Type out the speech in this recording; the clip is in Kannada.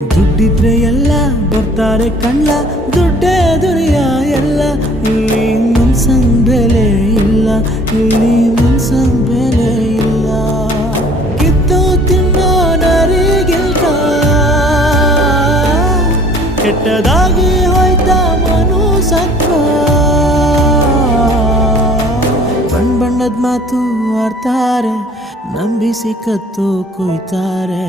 ದುಡ್ಡಿದ್ರೆ ಎಲ್ಲ ಬರ್ತಾರೆ ಕಣ್ಣ, ದುಡ್ಡೇ ದುನಿಯ ಎಲ್ಲ. ಇಲ್ಲಿ ಮನ್ಸಂಗ್ ಬೆಲೆ ಇಲ್ಲ, ಇಲ್ಲಿ ಮನ್ಸಂಗ್ ಬೆಲೆ ಇಲ್ಲ. ಕಿತ್ತು ತಿನ್ನೋ ನರಿಗಿಲ್ಕ ಕೆಟ್ಟದಾಗಿ ಹೋಯ್ತಾ ಮನುಸತ್ವ. ಬಣ್ಣದ ಮಾತು ಆಡ್ತಾರೆ, ನಂಬಿಸಿ ಕತ್ತು ಕುಯ್ತಾರೆ.